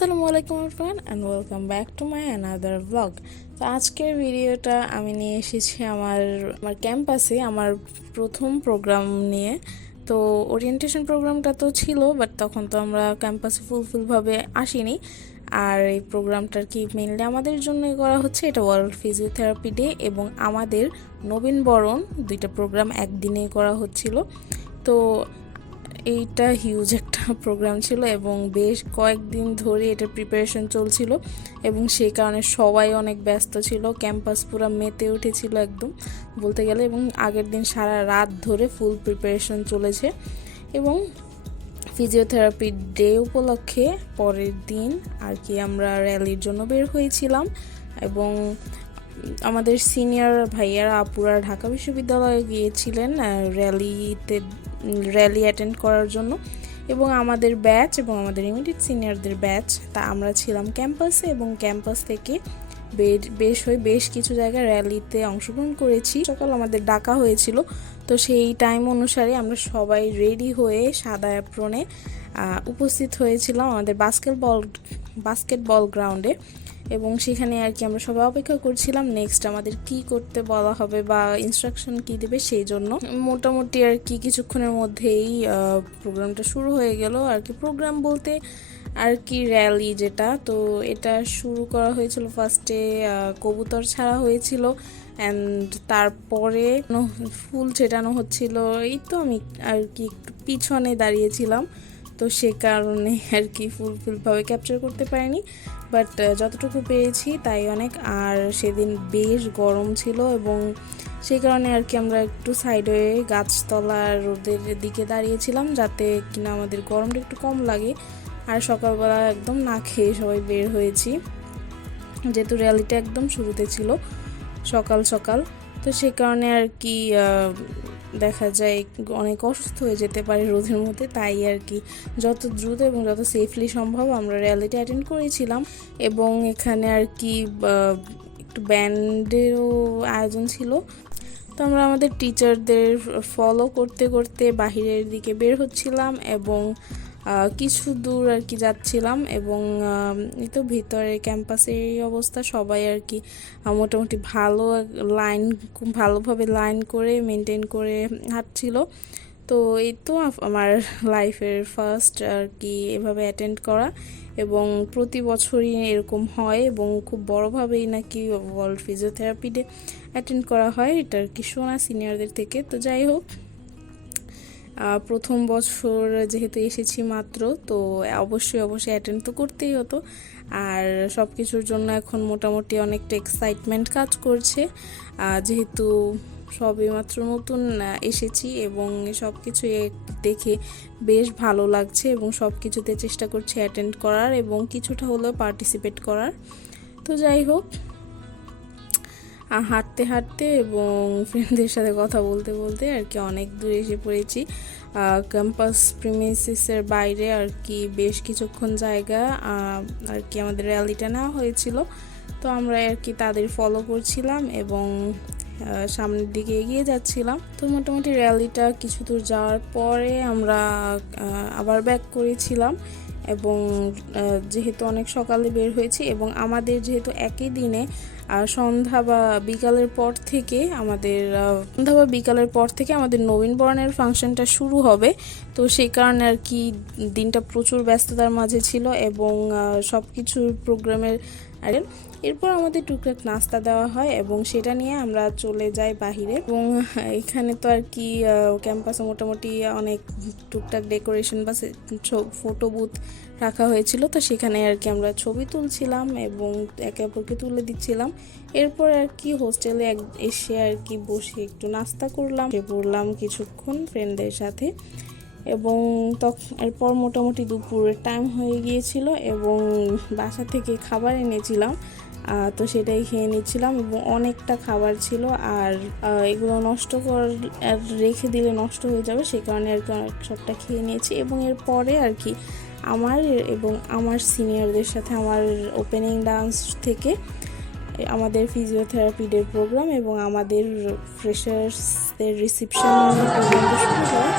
আসসালামু আলাইকুম everyone and welcome back to my another blog. তো আজকের ভিডিওটা আমি নিয়ে এসেছি আমার ক্যাম্পাসে আমার প্রথম প্রোগ্রাম নিয়ে। তো ওরিয়েন্টেশন প্রোগ্রামটা তো ছিল, বাট তখন তো আমরা ক্যাম্পাসে ফুলফিলভাবে আসিনি। আর এই প্রোগ্রামটার কি মেইনলি আমাদের জন্যই করা হচ্ছে। এটা ওয়ার্ল্ড ফিজিওথেরাপি ডে এবং আমাদের নবীনবরণ, দুইটা প্রোগ্রাম একদিনেই করা হচ্ছিল। তো এইটা হিউজ একটা প্রোগ্রাম ছিল এবং বেশ কয়েকদিন ধরে এটার প্রিপারেশন চলছিল এবং সেই কারণে সবাই অনেক ব্যস্ত ছিল। ক্যাম্পাস পুরো মেতে উঠেছিল একদম বলতে গেলে, এবং আগের দিন সারা রাত ধরে ফুল প্রিপারেশন চলেছে। এবং ফিজিওথেরাপি ডে উপলক্ষে পরের দিন আর কি আমরা র্যালির জন্য বের হয়েছিলাম এবং আমাদের সিনিয়র ভাইয়ারা আপুরা ঢাকা বিশ্ববিদ্যালয়ে গিয়েছিলেন র্যালি অ্যাটেন্ড করার জন্য, এবং আমাদের ব্যাচ এবং আমাদের ইমিডিয়েট সিনিয়রদের ব্যাচ তা আমরা ছিলাম ক্যাম্পাসে, এবং ক্যাম্পাস থেকে বেশ কিছু জায়গায় র্যালিতে অংশগ্রহণ করেছি। সকাল আমাদের ডাকা হয়েছিল, তো সেই টাইম অনুসারে আমরা সবাই রেডি হয়ে সাদা অ্যাপ্রনে উপস্থিত হয়েছিলাম আমাদের বাস্কেটবল গ্রাউন্ডে। এবং সেখানে আর কি আমরা সবাই অপেক্ষা করছিলাম নেক্সট আমাদের কি করতে বলা হবে বা ইনস্ট্রাকশন কি দেবে, সেই জন্য মোটামুটি আর কি কিছুক্ষণের মধ্যেই প্রোগ্রামটা শুরু হয়ে গেল। আর কি প্রোগ্রাম বলতে আর কি র্যালি যেটা, তো এটা শুরু করা হয়েছিল ফার্স্টে কবুতর ছাড়া হয়েছিল অ্যান্ড তারপরে ফুল ছেটানো হচ্ছিল। এই তো আমি আর কি একটু পিছনে দাঁড়িয়েছিলাম, তো সে কারণে আর কি ফুলভাবে ক্যাপচার করতে পারিনি, বাট যতটুকু পেরেছি তাই অনেক। আর সেদিন বেশ গরম ছিল এবং সেই কারণে আর কি আমরা একটু সাইড হয়ে গাছতলা রোদের দিকে দাঁড়িয়েছিলাম যাতে কিনা আমাদের গরমটা একটু কম লাগে। আর সকালবেলা একদম না খেয়ে সবাই বের হয়েছি, যেহেতু র্যালিটা একদম শুরুতে ছিল সকাল সকাল, তো সে কারণে আর কি দেখা যায় অনেক অসুস্থ হয়ে যেতে পারে রোদের মধ্যে। তাই আর কি যত দ্রুত এবং যত সেফলি সম্ভব আমরা র্যালিটা অ্যাটেন্ড করেছিলাম। এবং এখানে আর কি একটু ব্যান্ডেরও আয়োজন ছিল। তো আমরা আমাদের টিচারদের ফলো করতে করতে বাহিরের দিকে বের হচ্ছিলাম এবং কিছু দূর আর কি যাচ্ছিলাম। এবং এই তো ভিতরে ক্যাম্পাসের অবস্থা, সবাই আর কি মোটামুটি খুব ভালোভাবে লাইন করে মেনটেন করে হাঁটছিল। তো এই তো আমার লাইফের ফার্স্ট আর কি এভাবে অ্যাটেন্ড করা, এবং প্রতি বছরই এরকম হয় এবং খুব বড়োভাবেই নাকি ওয়ার্ল্ড ফিজিওথেরাপি ডে অ্যাটেন্ড করা হয়, এটা আর কি শোনা সিনিয়রদের থেকে। তো যাই হোক, প্রথম বছর যেহেতু এসেছি মাত্র, তো অবশ্যই অ্যাটেন্ড তো করতেই হতো। আর সব কিছুর জন্য এখন মোটামুটি অনেকটা এক্সাইটমেন্ট কাজ করছে, যেহেতু সবে মাত্র নতুন এসেছি এবং সব কিছু দেখে বেশ ভালো লাগছে এবং সব কিছুতে চেষ্টা করছি অ্যাটেন্ড করার এবং কিছুটা হলেও পার্টিসিপেট করার। তো যাই হোক, হাঁটতে হাঁটতে এবং ফ্রেন্ডদের সাথে কথা বলতে বলতে আর কি অনেক দূর এসে পড়েছি। ক্যাম্পাস প্রিমিসিসের বাইরে আর কি বেশ কিছুক্ষণ জায়গা আর কি আমাদের র্যালিটা নেওয়া হয়েছিল। তো আমরা আর কি তাদের ফলো করছিলাম এবং সামনের দিকে এগিয়ে যাচ্ছিলাম। তো মোটামুটি র্যালিটা কিছু দূর যাওয়ার পরে আমরা আবার ব্যাক করেছিলাম। এবং যেহেতু অনেক সকালে বের হয়েছি এবং আমাদের যেহেতু একই দিনে সন্ধ্যা বা বিকালের পর থেকে আমাদের নবীনবরণের ফাংশনটা শুরু হবে, তো সেই কারণে আর কি দিনটা প্রচুর ব্যস্ততার মাঝে ছিল এবং সব কিছু প্রোগ্রামের এরপর আমাদের টুকটাক নাস্তা দেওয়া হয় এবং সেটা নিয়ে আমরা চলে যাই বাহিরে। এবং এখানে তো আর কি ক্যাম্পাসে মোটামুটি অনেক টুকটাক ডেকোরেশন বা ফটো বুথ রাখা হয়েছিল, তো সেখানে আর কি আমরা ছবি তুলছিলাম এবং একে অপরকে তুলে দিচ্ছিলাম। এরপর আর কি হোস্টেলে এসে আর কি বসে একটু নাস্তা পড়লাম কিছুক্ষণ ফ্রেন্ডদের সাথে, এবং এরপর মোটামুটি দুপুরের টাইম হয়ে গিয়েছিল এবং বাসা থেকে খাবার এনেছিলাম, তো সেটাই খেয়ে নিচ্ছিলাম এবং অনেকটা খাবার ছিল। আর এগুলো রেখে দিলে নষ্ট হয়ে যাবে, সেই কারণে আর কি সবটা খেয়ে নিয়েছি। এবং এরপরে আর কি আমার সিনিয়রদের সাথে আমার ওপেনিং ডান্স থেকে আমাদের ফিজিওথেরাপি ডে প্রোগ্রাম এবং আমাদের ফ্রেশার্সদের রিসেপশন প্রোগ্রামটা শুরু হয়।